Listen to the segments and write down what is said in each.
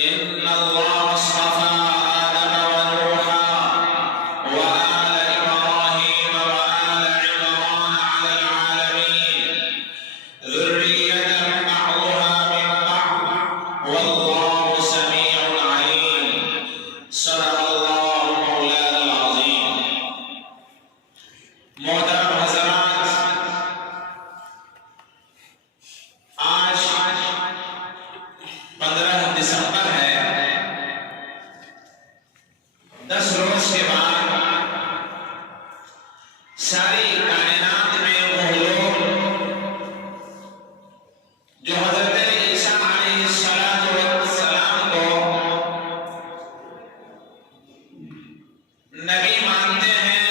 إن الله اصطفى آدم ونوحا وآل إبراهيم وآل عمران على العالمين ذرية بعضها من بعض والله سميع عليم صدق الله مولانا العظيم. محترم حضرات، آج 15 دسمبر ہے. 10 روز کے بعد ساری کائنات میں وہ لوگ جو حضرت عیسیٰ علیہ السلام کو نبی مانتے ہیں،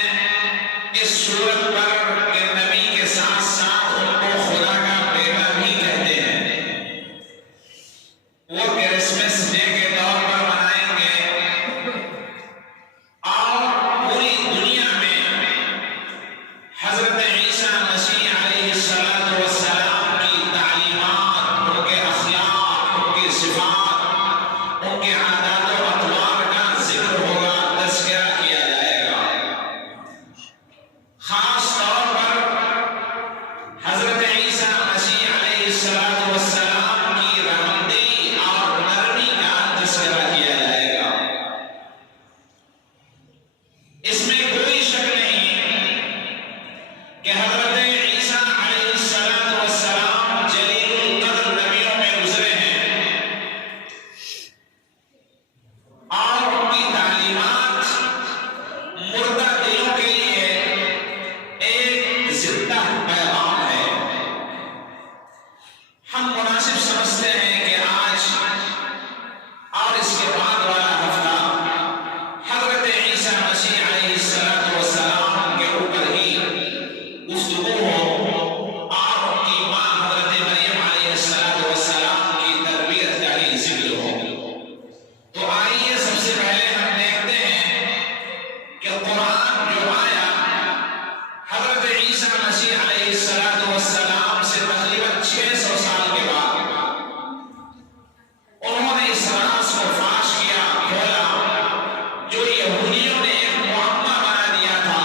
اس صورت پر کہ نبی کے ساتھ ساتھ ان کو خدا کا بیٹا بھی کہتے ہیں، وہ کرسمس ڈے کے طور پر منائیں گے اور پوری دنیا میں حضرت عیسیٰ مسیح علیہ السلام کی تعلیمات، ان کے اخلاق، ان کی صفات، ان کے عادات و اطوار کا ذکر ہوگا، تذکرہ کیا جائے گا. خاص طور پر حضرت عیسیٰ مسیح علیہ السلام کی رحمدلی اور نرمی کا تذکرہ کیا جائے گا. اس میں کوئی شک نہیں کہ حضرت عیسیٰ علیہ السلام جلیل القدر نبیوں میں گزرے ہیں اور ان کی تعلیمات مردہ دلوں کے لیے ایک زندہ پیغام ہے. ہم مناسب سمجھتے ہیں کہ آج اور اس کے بعد والا ہفتہ حضرت عیسیٰ مسیح علیہ السلام کے اوپر ہی گفتگو ہو اور ان کی ماں حضرت مریم علیہ السلام کی تربیت کا ہی ذکر ہو. تو آئیے سب سے پہلے ہم دیکھتے ہیں کہ قرآن جو آیا حضرت عیسیٰ مسیح علیہ السلام سے تقریباً 600 سال کے بعد انہوں نے اس راز کو فاش کیا، کھولا، جو یہودیوں نے ایک معمہ بنا دیا تھا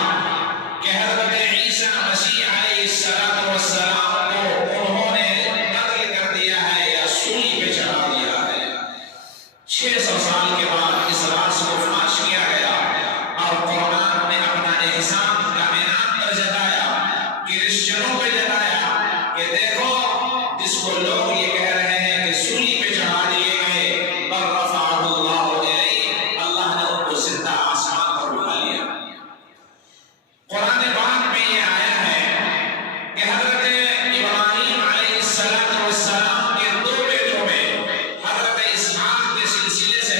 کہ حضرت عیسیٰ مسیح علیہ السلام کو انہوں نے قتل کر دیا ہے یا سولی پہ چڑھا دیا ہے. 600 سال کے بعد اس راز کو فاش کیا گیا اور قرآن نے اپنا احسان کا انعام پر جتایا، کرسچنوں پہ جتایا کہ دیکھو جس کو لوگ یہ کہہ رہے ہیں کہ سولی پہ چڑھا دیے گئے، بل رفعہ اللہ الیہ، اللہ نے ان کو زندہ آسمان پر اٹھا لیا. قرآن پاک میں یہ آیا ہے کہ حضرت ابراہیم علیہ السلام کے 2 بیٹوں میں حضرت اسحاق کے سلسلے سے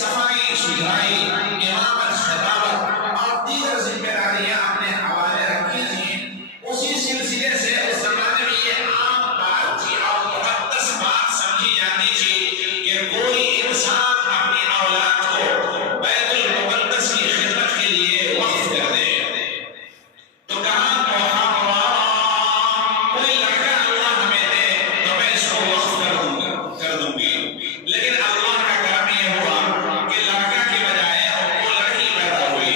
صفائی ستھرائی، امامت، خطابت اور دیگر ذمہ داریاں اپنے حوالے رکھی تھیں، اسی سلسلے سے اس زمانے میں یہ عام بات تھی اور مقدس بات سمجھی جاتی تھی کہ کوئی انسان اپنی اولاد کو بیت المقدس کی خدمت کے لیے وقف کر دے تو کہا کوئی لڑکا اللہ ہمیں دے تو میں اس کو وقف کر دوں گی، لیکن اللہ کا کرم یہ ہوا کہ لڑکا کی بجائے وہ لڑکی پیدا ہوئی۔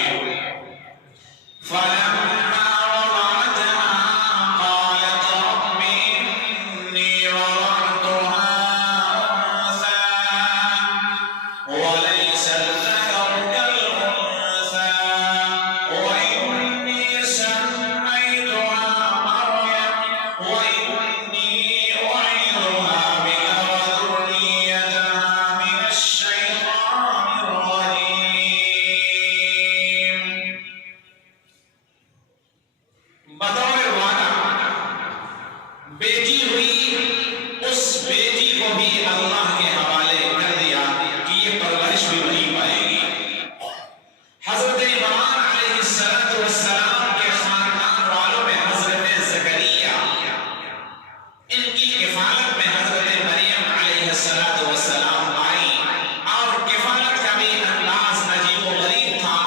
فَلَمَّا وَضَعَتْهَا قَالَتْ رَبِّ إِنِّي وَضَعْتُهَا أُنثَىٰ وَلَيْسَ الذَّكَرُ كَالْأُنثَىٰ وَإِنِّي سَمَّيْتُهَا مَرْيَمَ وَإِنِّي أُعِيذُهَا بِكَ وَذُرِّيَّتَهَا مِنَ الشَّيْطَانِ الرَّجِيمِ۔ بطور وعدہ بیٹی ہوئی، اس بیٹی کو بھی اللہ کے حوالے کر دیا کہ یہ پرورش بھی وہی پائے گی۔ حضرت عمران علیہ السلام کے خاندان والوں میں حضرت زکریا، ان کی کفالت میں حضرت مریم علیہ السلام آئی، اور کفالت کا بھی انداز عجیب و غریب تھا۔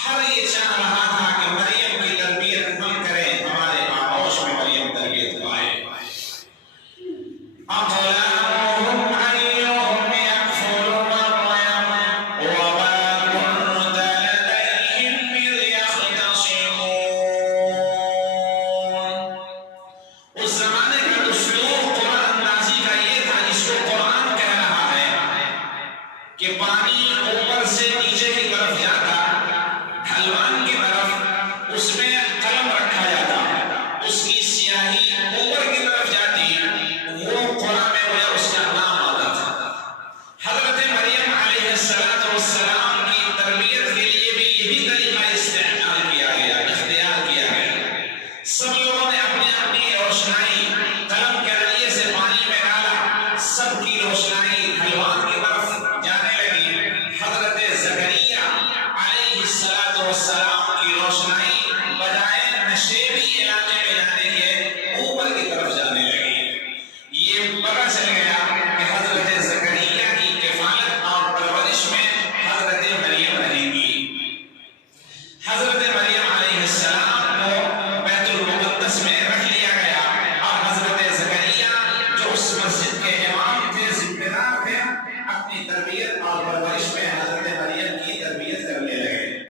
ہر یہ چاہ رہا تھا کہ مریم کی تربیت ہم کریں، ہمارے آغوش میں مریم تربیت پائے۔ أَقْلَامُهُمْ أَيُّهُمْ يَكْفُلُ مَرْيَمَ وَمَا كُنتَ لَدَيْهِمْ إِذْ يَخْتَصِمُونَ۔ اس زمانے کا دستور قرآن اندازی کا یہ تھا، جس کو قرآن کہہ رہا ہے کہ پانی اوپر سے نیچے کی طرف جاتا، ڈھلوان کی طرف، اس میں قلم رکھا جاتا، اس کی سیاہی اوپر کی طرف جاتی، وہ قرآن میں اس کا نام آتا تھا۔ حضرت مریم علیہ السلام